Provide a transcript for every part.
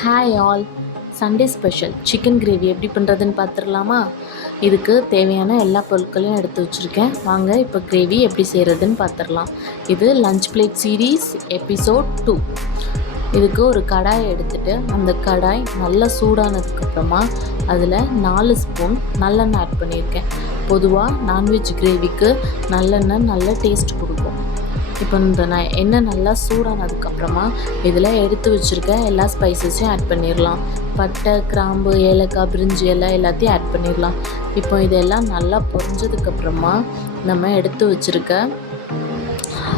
Hi all. Sunday special chicken gravy எப்படி பண்ணுறதுன்னு பார்த்துடலாமா? இதுக்கு தேவையான எல்லா பொருட்களையும் எடுத்து வச்சுருக்கேன். வாங்க இப்போ கிரேவி எப்படி செய்கிறதுன்னு பார்த்துடலாம். இது லஞ்ச் பிளேட் சீரீஸ் எபிசோட் 2. இதுக்கு ஒரு கடாயை எடுத்துகிட்டு அந்த கடாய் நல்லா சூடானதுக்கப்புறமா அதில் 4 ஸ்பூன் நல்லெண்ணெய் ஆட் பண்ணியிருக்கேன். பொதுவாக நான்வெஜ் கிரேவிக்கு நல்லெண்ணெய் நல்ல டேஸ்ட் கொடுக்கும். இப்போ இந்த எண்ணெய் நல்லா சூடானதுக்கப்புறமா இதில் எடுத்து வச்சுருக்க எல்லா ஸ்பைசஸையும் ஆட் பண்ணிடலாம். பட்டை, கிராம்பு, ஏலக்காய், பிரிஞ்சி எல்லாத்தையும் ஆட் பண்ணிடலாம். இப்போ இதெல்லாம் நல்லா பொரிஞ்சதுக்கப்புறமா நம்ம எடுத்து வச்சுருக்க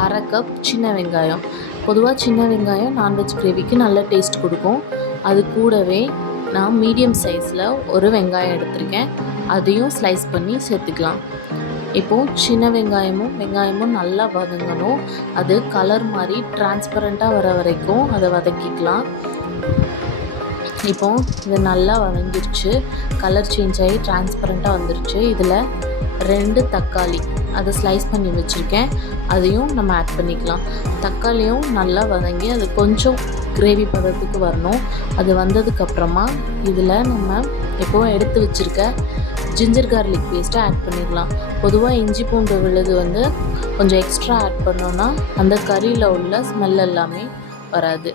1/2 கப் சின்ன வெங்காயம். பொதுவாக சின்ன வெங்காயம் நான்வெஜ் கிரேவிக்கு நல்ல டேஸ்ட் கொடுக்கும். அது கூடவே நான் மீடியம் சைஸில் ஒரு வெங்காயம் எடுத்திருக்கேன். அதையும் ஸ்லைஸ் பண்ணி சேர்த்துக்கலாம். இப்போது சின்ன வெங்காயமும் நல்லா வதங்கணும். அது கலர் மாதிரி டிரான்ஸ்பரண்ட்டாக வர வரைக்கும் அதை வதக்கிக்கலாம். இப்போது இது நல்லா வதங்கிருச்சு, கலர் சேஞ்ச் ஆகி டிரான்ஸ்பரண்ட்டாக வந்துருச்சு. இதில் 2 தக்காளி அதை ஸ்லைஸ் பண்ணி வச்சுருக்கேன், அதையும் நம்ம ஆட் பண்ணிக்கலாம். தக்காளியும் நல்லா வதங்கி அது கொஞ்சம் கிரேவி பதத்துக்கு வரணும். அது வந்ததுக்கப்புறமா இதில் நம்ம இப்போது எடுத்து வச்சுருக்க ஜிஞ்சர் கார்லிக் பேஸ்ட்டை ஆட் பண்ணிடலாம். பொதுவாக இஞ்சி பூண்டு விழுது கொஞ்சம் எக்ஸ்ட்ரா ஆட் பண்ணோன்னா அந்த கறியில் உள்ள ஸ்மெல் எல்லாமே வராது.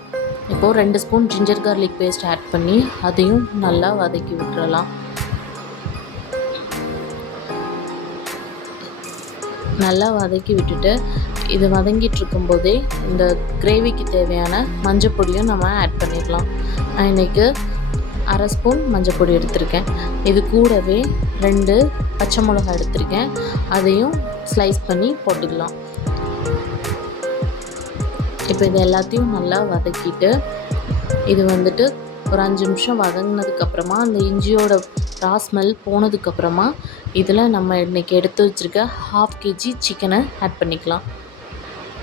இப்போது 2 spoon ginger garlic paste add பண்ணி அதையும் நல்லா வதக்கி விட்டுறலாம். நல்லா வதக்கி விட்டுட்டு இது வதங்கிட்டு இருக்கும்போதே இந்த கிரேவிக்கு தேவையான மஞ்சள் பொடியும் நம்ம ஆட் பண்ணிடலாம். நான் இன்றைக்கி 1/2 ஸ்பூன் மஞ்சள் பொடி எடுத்திருக்கேன். இது கூடவே 2 பச்சை மிளகாய் எடுத்திருக்கேன், அதையும் ஸ்லைஸ் பண்ணி போட்டுக்கலாம். இப்போ இது எல்லாத்தையும் நல்லா வதக்கிட்டு இது ஒரு 5 நிமிஷம் வதங்கினதுக்கப்புறமா அந்த இஞ்சியோட ரா ஸ்மெல் போனதுக்கப்புறமா இதில் நம்ம இன்றைக்கி எடுத்து வச்சுருக்க 1/2 kg சிக்கனை ஆட் பண்ணிக்கலாம்.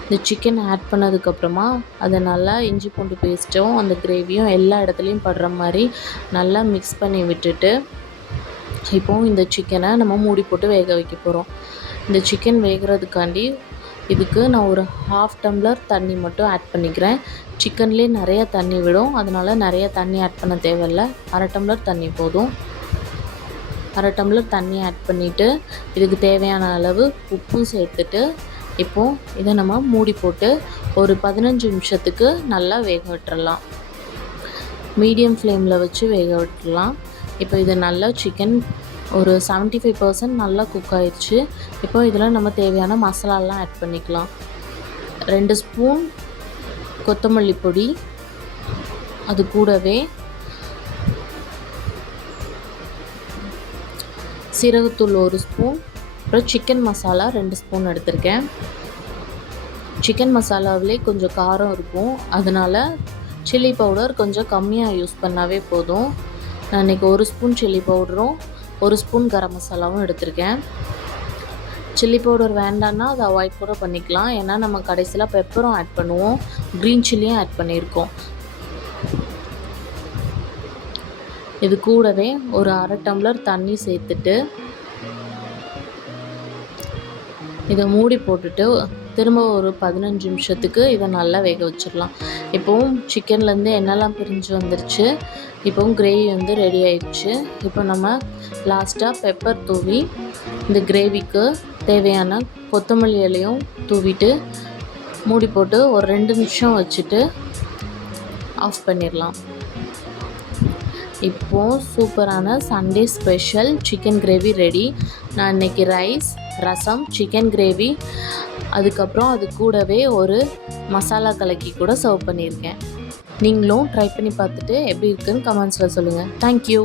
இந்த சிக்கன் ஆட் பண்ணதுக்கப்புறமா அதை நல்லா இஞ்சி பூண்டு பேஸ்ட்டும் அந்த கிரேவியும் எல்லா இடத்துலையும் படுற மாதிரி நல்லா மிக்ஸ் பண்ணி விட்டுட்டு இப்போது இந்த சிக்கனை நம்ம மூடி போட்டு வேக வைக்க போகிறோம். இந்த சிக்கன் வேகிறதுக்காண்டி இதுக்கு நான் ஒரு 1/2 டம்ளர் தண்ணி மட்டும் ஆட் பண்ணிக்கிறேன். சிக்கன்லேயே நிறைய தண்ணி விடும், அதனால் நிறைய தண்ணி ஆட் பண்ண தேவையில்லை. 1/2 டம்ளர் தண்ணி போதும். 1/2 டம்ளர் தண்ணி ஆட் பண்ணிவிட்டு இதுக்கு தேவையான அளவு உப்பும் சேர்த்துட்டு இப்போது இதை நம்ம மூடி போட்டு ஒரு 15 நிமிஷத்துக்கு நல்லா வேக விட்டுறலாம். மீடியம் ஃப்ளேமில் வச்சு வேக விட்டுடலாம். இப்போ இது நல்லா சிக்கன் ஒரு 75% நல்லா குக் ஆயிடுச்சு. இப்போ இதில் நம்ம தேவையான மசாலாலாம் ஆட் பண்ணிக்கலாம். 2 ஸ்பூன் கொத்தமல்லி பொடி, அது கூடவே சீரகத்தூள் 1 ஸ்பூன், அப்புறம் சிக்கன் மசாலா 2 ஸ்பூன் எடுத்திருக்கேன். சிக்கன் மசாலாவிலே கொஞ்சம் காரம் இருக்கும், அதனால் சில்லி பவுடர் கொஞ்சம் கம்மியாக யூஸ் பண்ணாவே போதும். நான் இன்றைக்கி 1 ஸ்பூன் சில்லி பவுடரும் 1 ஸ்பூன் கரம் மசாலாவும் எடுத்திருக்கேன். சில்லி பவுடர் வேண்டான்னா அதை அவாய்ட் கூட பண்ணிக்கலாம், ஏன்னா நம்ம கடைசியில் பெப்பரும் ஆட் பண்ணுவோம், க்ரீன் சில்லியும் ஆட் பண்ணியிருக்கோம். இது கூடவே ஒரு 1/2 டம்ளர் தண்ணி சேர்த்துட்டு இதை மூடி போட்டுட்டு திரும்ப ஒரு 15 நிமிஷத்துக்கு இதை நல்லா வேக வச்சிடலாம். இப்போவும் சிக்கன்லேருந்து எண்ணெய்லாம் பிரிஞ்சு வந்துருச்சு. இப்போவும் கிரேவி ரெடி ஆயிடுச்சு. இப்போ நம்ம லாஸ்ட்டாக பெப்பர் தூவி இந்த கிரேவிக்கு தேவையான கொத்தமல்லி இலையும் தூவிட்டு மூடி போட்டு ஒரு 2 நிமிஷம் வச்சுட்டு ஆஃப் பண்ணிடலாம். இப்போது சூப்பரான Sunday special chicken gravy ready. நான் இன்றைக்கி ரைஸ், ரசம், சிக்கன் கிரேவி, அதுக்கப்புறம் அது கூடவே ஒரு மசாலா கலக்கி கூட சர்வ் பண்ணியிருக்கேன். நீங்களும் ட்ரை பண்ணி பார்த்துட்டு எப்படி இருக்குன்னு கமெண்ட்ஸில் சொல்லுங்கள். தேங்க்யூ.